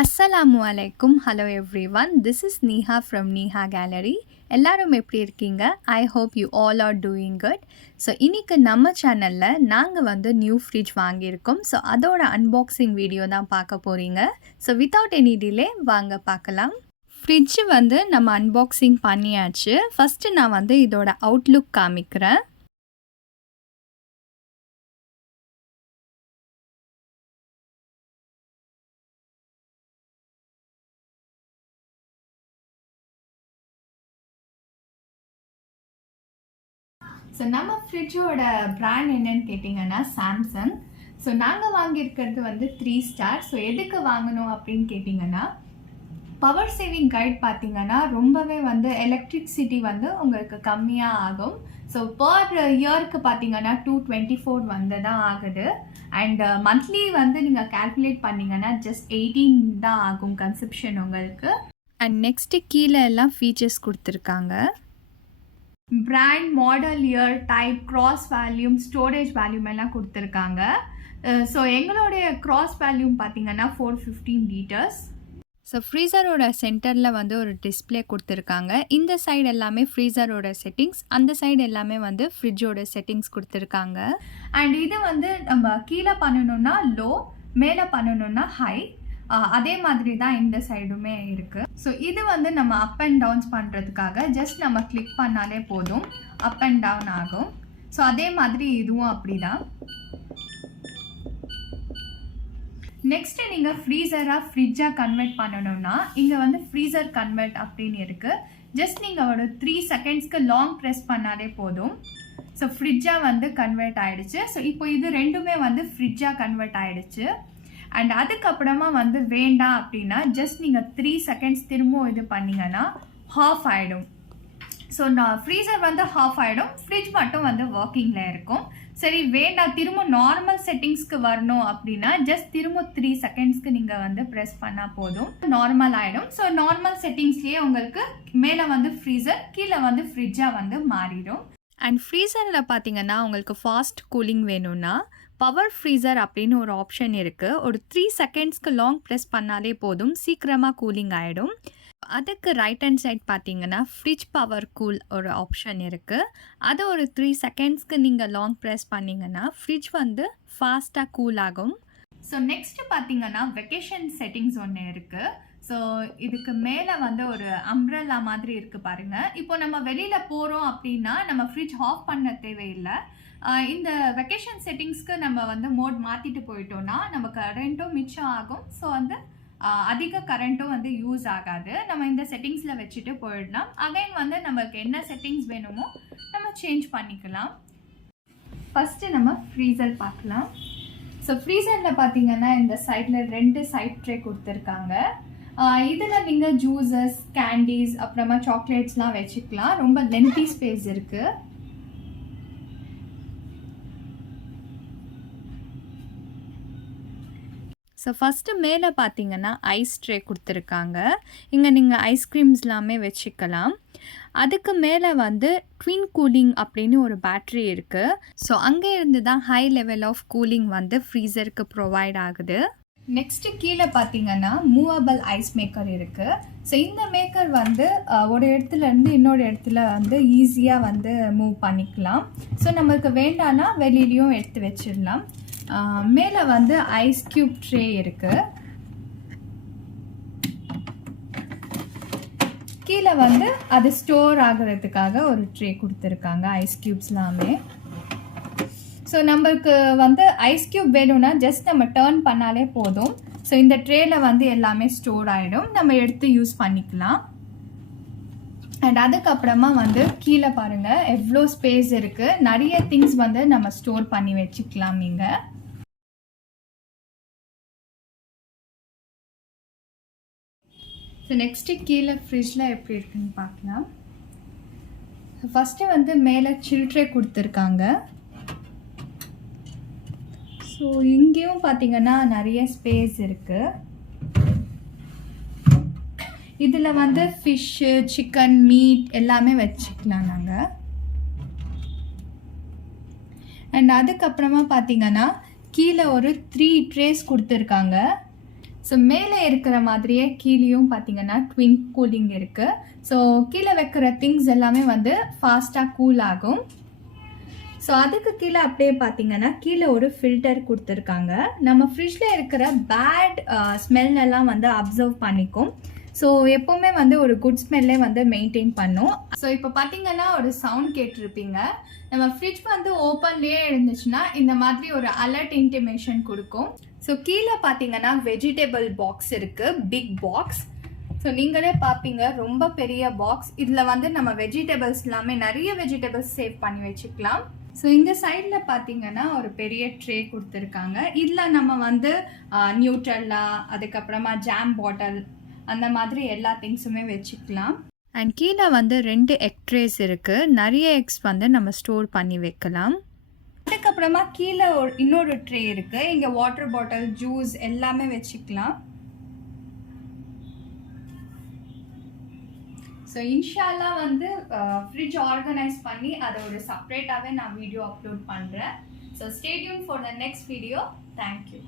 அஸ்ஸலாமு அலைக்கும். Hello everyone, this is Neeha from Neeha gallery. எல்லாரும் எப்படி இருக்கீங்க? I hope you all are doing good. So இன்றைக்கி நம்ம சேனலில் நாங்கள் நியூ ஃப்ரிட்ஜ் வாங்கியிருக்கோம். ஸோ அதோட அன்பாக்சிங் வீடியோ தான் பார்க்க போகிறீங்க. ஸோ வித்தவுட் எனி டிலே வாங்க பார்க்கலாம். ஃப்ரிட்ஜு நம்ம அன்பாக்சிங் பண்ணியாச்சு. ஃபஸ்ட்டு நான் இதோட அவுட்லுக் காமிக்கிறேன். ஸோ நம்ம ஃப்ரிட்ஜோட பிராண்ட் என்னன்னு கேட்டிங்கன்னா சாம்சங். ஸோ நாங்கள் வாங்கியிருக்கிறது 3 ஸ்டார். ஸோ எதுக்கு வாங்கணும் அப்படின்னு கேட்டிங்கன்னா, பவர் சேவிங் கைட் பார்த்தீங்கன்னா ரொம்பவே எலக்ட்ரிசிட்டி உங்களுக்கு கம்மியாக ஆகும். ஸோ பர் இயருக்கு பார்த்தீங்கன்னா 224 தான் ஆகுது. அண்ட் மந்த்லி நீங்கள் கால்குலேட் பண்ணிங்கன்னா ஜஸ்ட் 18 தான் ஆகும் கன்சப்ஷன் உங்களுக்கு. அண்ட் நெக்ஸ்ட்டு கீழே எல்லாம் ஃபீச்சர்ஸ் கொடுத்துருக்காங்க. Brand, model, year, type, gross volume, storage volume எல்லாம் கொடுத்துருக்காங்க. ஸோ எங்களுடைய கிராஸ் வேல்யூம் பார்த்தீங்கன்னா 415 liters. ஸோ ஃப்ரீசரோட சென்டரில் ஒரு டிஸ்பிளே கொடுத்துருக்காங்க. இந்த சைடு எல்லாமே ஃப்ரீசரோட செட்டிங்ஸ், அந்த சைடு எல்லாமே ஃப்ரிட்ஜோட செட்டிங்ஸ் கொடுத்துருக்காங்க. அண்ட் இது நம்ம கீழே பண்ணணுன்னா லோ, மேலே பண்ணணுன்னா ஹை, அதே மாதிரி தான் இந்த சைடுமே இருக்குது. ஸோ இது நம்ம அப் அண்ட் டவுன்ஸ் பண்ணுறதுக்காக ஜஸ்ட் நம்ம கிளிக் பண்ணாலே போதும், அப் அண்ட் டவுன் ஆகும். ஸோ அதே மாதிரி இதுவும் அப்படி தான். நெக்ஸ்ட்டு நீங்கள் ஃப்ரீசராக ஃப்ரிட்ஜாக கன்வெர்ட் பண்ணணும்னா இங்கே ஃப்ரீசர் கன்வெர்ட் அப்படின்னு இருக்குது. ஜஸ்ட் நீங்கள் ஒரு 3 செகண்ட்ஸ்க்கு லாங் ப்ரெஸ் பண்ணாலே போதும். ஸோ ஃப்ரிட்ஜாக கன்வெர்ட் ஆகிடுச்சு. ஸோ இப்போ இது ரெண்டுமே ஃப்ரிட்ஜாக கன்வெர்ட் ஆகிடுச்சு. அண்ட் அதுக்கப்புறமா வேண்டாம் அப்படின்னா ஜஸ்ட் நீங்கள் 3 செகண்ட்ஸ் திரும்பவும் இது பண்ணிங்கன்னா ஹாஃப் ஆகிடும். ஸோ நான் ஃப்ரீசர் ஹாஃப் ஆகிடும், ஃப்ரிட்ஜ் மட்டும் ஒர்க்கிங்கில் இருக்கும். சரி வேண்டாம், திரும்ப நார்மல் செட்டிங்ஸ்க்கு வரணும் அப்படின்னா ஜஸ்ட் திரும்ப 3 செகண்ட்ஸ்க்கு நீங்கள் ப்ரெஸ் பண்ணால் போதும், நார்மல் ஆகிடும். ஸோ நார்மல் செட்டிங்ஸ்லேயே உங்களுக்கு மேலே ஃப்ரீசர், கீழே ஃப்ரிட்ஜாக மாறிடும். அண்ட் ஃப்ரீசரில் பார்த்தீங்கன்னா உங்களுக்கு ஃபாஸ்ட் கூலிங் வேணும்னா பவர் ஃப்ரீசர் அப்படின்னு ஒரு ஆப்ஷன் இருக்குது. ஒரு 3 செகண்ட்ஸ்க்கு லாங் ப்ரெஸ் பண்ணாலே போதும், சீக்கிரமாக கூலிங் ஆகிடும். அதுக்கு ரைட் ஹேண்ட் சைட் பார்த்தீங்கன்னா ஃப்ரிட்ஜ் பவர் கூல் ஒரு ஆப்ஷன் இருக்குது. அது ஒரு 3 செகண்ட்ஸ்க்கு நீங்கள் லாங் ப்ரெஸ் பண்ணிங்கன்னா ஃப்ரிட்ஜ் ஃபாஸ்ட்டாக கூல் ஆகும். ஸோ நெக்ஸ்ட்டு பார்த்தீங்கன்னா வெக்கேஷன் செட்டிங்ஸ் ஒன்று இருக்குது. ஸோ இதுக்கு மேலே ஒரு அம்ப்ரெல்லா மாதிரி இருக்குது பாருங்கள். இப்போ நம்ம வெளியில் போகிறோம் அப்படின்னா நம்ம ஃப்ரிட்ஜ் ஆஃப் பண்ண தேவையில்லை. இந்த வெக்கேஷன் செட்டிங்ஸ்க்கு நம்ம மோட் மாற்றிட்டு போயிட்டோம்னா நம்ம கரண்ட்டும் மிச்சம் ஆகும். ஸோ அதிக கரண்ட்டும் யூஸ் ஆகாது. நம்ம இந்த செட்டிங்ஸில் வச்சுட்டு போயிடலாம். அகைன் நமக்கு என்ன செட்டிங்ஸ் வேணுமோ நம்ம சேஞ்ச் பண்ணிக்கலாம். ஃபஸ்ட்டு நம்ம ஃப்ரீசர் பார்க்கலாம். ஸோ ஃப்ரீசரில் பார்த்தீங்கன்னா இந்த சைடில் 2 சைட் ட்ரே கொடுத்துருக்காங்க. இதில் நீங்கள் ஜூஸஸ், கேண்டீஸ், அப்புறமா சாக்லேட்ஸ்லாம் வச்சுக்கலாம். ரொம்ப லென்த்தி ஸ்பேஸ் இருக்குது. ஸோ ஃபஸ்ட்டு மேலே பார்த்தீங்கன்னா ஐஸ் ட்ரே கொடுத்துருக்காங்க. இங்கே நீங்கள் ஐஸ்கிரீம்ஸ்லாமே வச்சுக்கலாம். அதுக்கு மேலே ட்வின் கூலிங் அப்படின்னு ஒரு பேட்ரி இருக்குது. ஸோ அங்கே இருந்து தான் ஹை லெவல் ஆஃப் கூலிங் ஃப்ரீசருக்கு ப்ரொவைட் ஆகுது. நெக்ஸ்ட்டு கீழே பார்த்தீங்கன்னா மூவபிள் ஐஸ் மேக்கர் இருக்குது. ஸோ இந்த மேக்கர் ஒரு இடத்துலேருந்து இன்னொரு இடத்துல ஈஸியாக மூவ் பண்ணிக்கலாம். ஸோ நம்மளுக்கு வேண்டான்னா வெளியிலையும் எடுத்து வச்சிடலாம். மேலே ஐஸ் கியூப் ட்ரே இருக்குது. கீழே அது ஸ்டோர் ஆகிறதுக்காக ஒரு ட்ரே கொடுத்துருக்காங்க, ஐஸ் கியூப்ஸ்லாமே. ஸோ நம்மளுக்கு ஐஸ் கியூப் வேணும்னா ஜஸ்ட் நம்ம டர்ன் பண்ணாலே போதும். ஸோ இந்த ட்ரேயில் எல்லாமே ஸ்டோர் ஆகிடும், நம்ம எடுத்து யூஸ் பண்ணிக்கலாம். அண்ட் அதுக்கப்புறமா கீழே பாருங்கள் எவ்வளோ ஸ்பேஸ் இருக்குது. நிறைய திங்ஸ் நம்ம ஸ்டோர் பண்ணி வச்சுக்கலாம் நீங்கள். ஸோ நெக்ஸ்ட்டு கீழே ஃப்ரிட்ஜில் எப்படி இருக்குன்னு பார்க்கலாம். ஃபஸ்ட்டு மேலே சில்ட்ரே கொடுத்துருக்காங்க. ஸோ இங்கேயும் பார்த்தீங்கன்னா நிறைய ஸ்பேஸ் இருக்குது. இதில் ஃபிஷ்ஷு, சிக்கன், மீட் எல்லாமே வச்சுக்கலாம் நாங்கள். அண்ட் அதுக்கப்புறமா பார்த்தீங்கன்னா கீழே ஒரு 3 ட்ரேஸ் கொடுத்துருக்காங்க. ஸோ மேலே இருக்கிற மாதிரியே கீழேயும் பார்த்தீங்கன்னா ட்வின் கூலிங் இருக்குது. ஸோ கீழே வைக்கிற திங்ஸ் எல்லாமே வந்து ஃபாஸ்ட்டாக கூல் ஆகும். ஸோ அதுக்கு கீழே அப்படியே பார்த்தீங்கன்னா கீழே ஒரு ஃபில்டர் கொடுத்துருக்காங்க. நம்ம ஃப்ரிட்ஜில் இருக்கிற பேட் ஸ்மெல்லாம் வந்து அப்சர்வ் பண்ணிக்கும். ஸோ எப்போவுமே வந்து ஒரு குட் ஸ்மெல்லே வந்து மெயின்டைன் பண்ணும். ஸோ இப்போ பார்த்தீங்கன்னா ஒரு சவுண்ட் கேட்டிருப்பீங்க. நம்ம ஃப்ரிட்ஜ் வந்து ஓப்பன்லேயே இருந்துச்சுன்னா இந்த மாதிரி ஒரு அலர்ட் இன்டிமேஷன் கொடுக்கும். ஸோ கீழே பார்த்தீங்கன்னா வெஜிடபிள் பாக்ஸ் இருக்குது, பிக் பாக்ஸ். ஸோ நீங்களே பார்ப்பீங்க, ரொம்ப பெரிய பாக்ஸ். இதில் வந்து நம்ம வெஜிடபிள்ஸ் எல்லாமே நிறைய வெஜிடபிள்ஸ் சேவ் பண்ணி வச்சுக்கலாம். ஸோ இந்த சைடில் பார்த்தீங்கன்னா ஒரு பெரிய ட்ரே கொடுத்துருக்காங்க. இதில் நம்ம வந்து நியூட்ரல்லா, அதுக்கப்புறமா ஜாம் பாட்டில், அந்த மாதிரி எல்லா திங்ஸுமே வச்சுக்கலாம். அண்ட் கீழே வந்து 2 எக் ட்ரேஸ் இருக்குது. நிறைய எக்ஸ் வந்து நம்ம ஸ்டோர் பண்ணி வைக்கலாம். அதுக்கப்புறமா கீழே இன்னொரு ட்ரே இருக்குது. இங்கே வாட்டர் பாட்டில், ஜூஸ் எல்லாமே வச்சுக்கலாம். ஸோ இன்ஷால்லா வந்து ஃப்ரிட்ஜ் ஆர்கனைஸ் பண்ணி அதை ஒரு செப்பரேட்டாகவே நான் வீடியோ அப்லோட் பண்ணுறேன். So stay tune for the next video. Thank you.